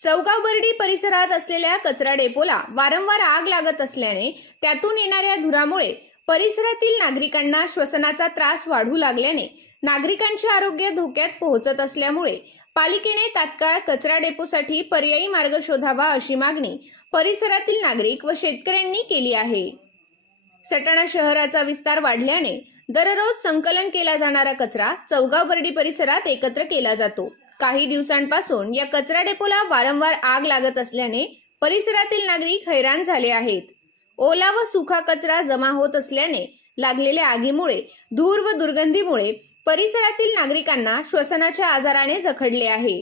चौगाव बर्डी परिसरात असलेल्या कचरा डेपोला वारंवार आग लागत असल्याने त्यातून येणाऱ्या धुरामुळे परिसरातील नागरिकांना श्वसनाचा त्रास वाढू लागल्याने नागरिकांचे आरोग्य धोक्यात पोहोचत असल्यामुळे पालिकेने तात्काळ कचरा डेपोसाठी पर्यायी मार्ग शोधावा अशी मागणी परिसरातील नागरिक व शेतकऱ्यांनी केली आहे. सटाणा शहराचा विस्तार वाढल्याने दररोज संकलन केला जाणारा कचरा चौगाव बर्डी परिसरात एकत्र केला जातो. काही दिवसांपासून या कचरा डेपोला वारंवार आग लागत असल्याने परिसरातील नागरिक हैराण झाले आहेत. ओला व सुखा कचरा जमा होत असल्याने लागलेल्या आगीमुळे धूर व दुर्गंधीमुळे परिसरातील नागरिकांना श्वसनाच्या आजाराने जखडले आहे.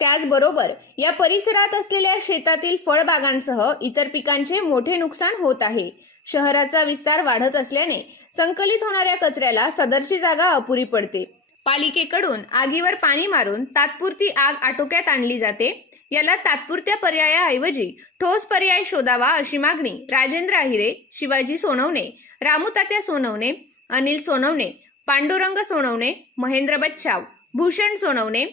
त्याचबरोबर या परिसरात असलेल्या शेतातील फळबागांसह इतर पिकांचे मोठे नुकसान होत आहे. शहराचा विस्तार वाढत असल्याने संकलित होणाऱ्या कचऱ्याला सदरची जागा अपुरी पडते. पालिकेकडून आगीवर पाणी मारून तात्पुरती आग आटोक्यात आणली जाते. याला तात्पुरत्या पर्यायाऐवजी ठोस पर्याय शोधावा अशी मागणी राजेंद्र आहिरे शिवाजी सोनवणे रामुतात्या सोनवणे अनिल सोनवणे पांडुरंग सोनवणे महेंद्र बच्चाव भूषण सोनवणे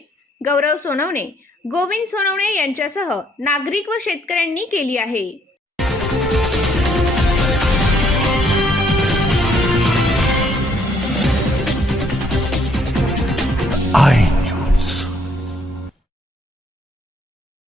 गौरव सोनवणे गोविंद सोनवणे यांच्यासह नागरिक व शेतकऱ्यांनी केली आहे.